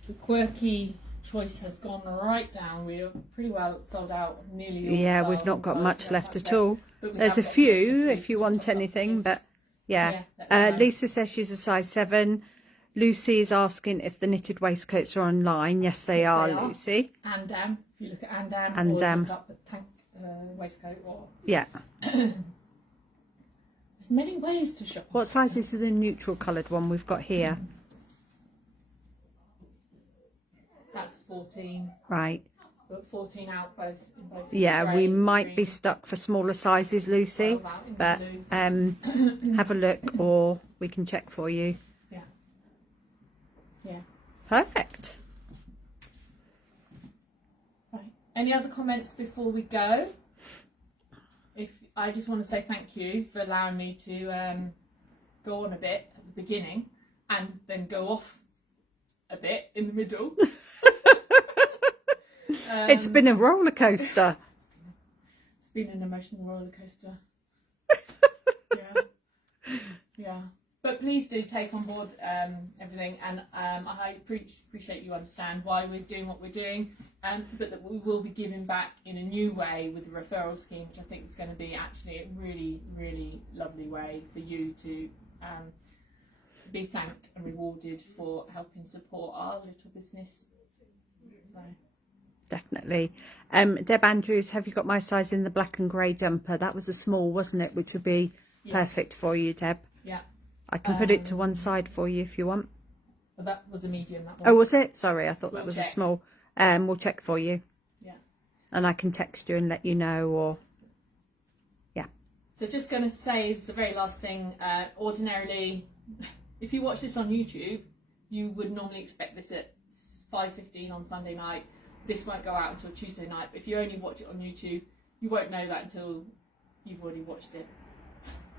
the quirky choice has gone right down. We're pretty well sold out, nearly all Yeah, styles we've not and got colours. much We left haven't at all. but we There's have a got few pieces, if you just want top up anything, pieces. but yeah. Yeah, let me know. Lisa says she's a size 7. Lucy is asking if the knitted waistcoats are online. Yes, they Yes, are, they are. Lucy. Andam, if you look at Andam, or Andam. look up the tank waistcoat, or Yeah. there's many ways to shop. What size is the neutral coloured one we've got here? That's 14, Right. but 14 out both in both. Yeah, grey we and might be green. stuck for smaller sizes, Lucy. 12 out in But blue. have a look, or we can check for you. Yeah. Yeah. Perfect. Right. Any other comments before we go? I just want to say thank you for allowing me to go on a bit at the beginning and then go off a bit in the middle. It's been a roller coaster. It's been an emotional roller coaster. Yeah. But please do take on board everything, and I appreciate you understand why we're doing what we're doing, but that we will be giving back in a new way with the referral scheme, which I think is going to be actually a really, really lovely way for you to be thanked and rewarded for helping support our little business. So. Definitely. Deb Andrews, have you got my size in the black and grey jumper? That was a small, wasn't it? Which would be perfect for you, Deb. Yeah. I can put it to one side for you if you want. Well, that was a medium, that one. Oh, was it? Sorry, I thought We'll that was check. a small. We'll check for you. Yeah. And I can text you and let you know, or... Yeah. So just going to say, it's the very last thing. Ordinarily, if you watch this on YouTube, you would normally expect this at 5:15 on Sunday night. This won't go out until Tuesday night. But if you only watch it on YouTube, you won't know that until you've already watched it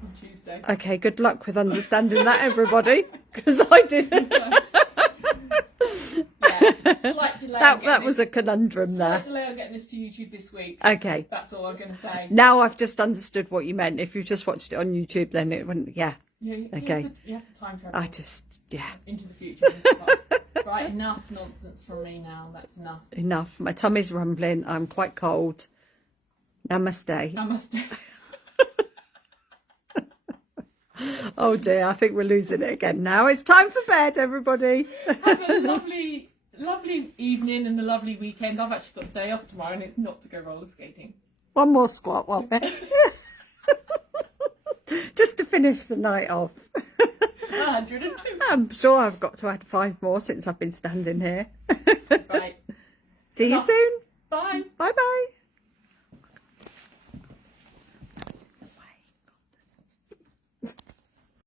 on Tuesday. Okay, good luck with understanding that, everybody, because I didn't. Slight delay. That was a conundrum there. Slight delay on getting this to YouTube this week. Okay. That's all I'm going to say. Now I've just understood what you meant. If you just watched it on YouTube, then it wouldn't. Yeah. Okay. You have to time travel. Into the future. Right, enough nonsense from me now. That's enough. Enough. My tummy's rumbling. I'm quite cold. Namaste. Namaste. Oh dear, I think we're losing it again now. It's time for bed, everybody. Have a lovely, lovely evening and a lovely weekend. I've actually got a day off tomorrow, and it's not to go roller skating. One more squat, won't we? Just to finish the night off. 102. I'm sure I've got to add 5 more since I've been standing here. Right. See you soon. Bye. Bye bye.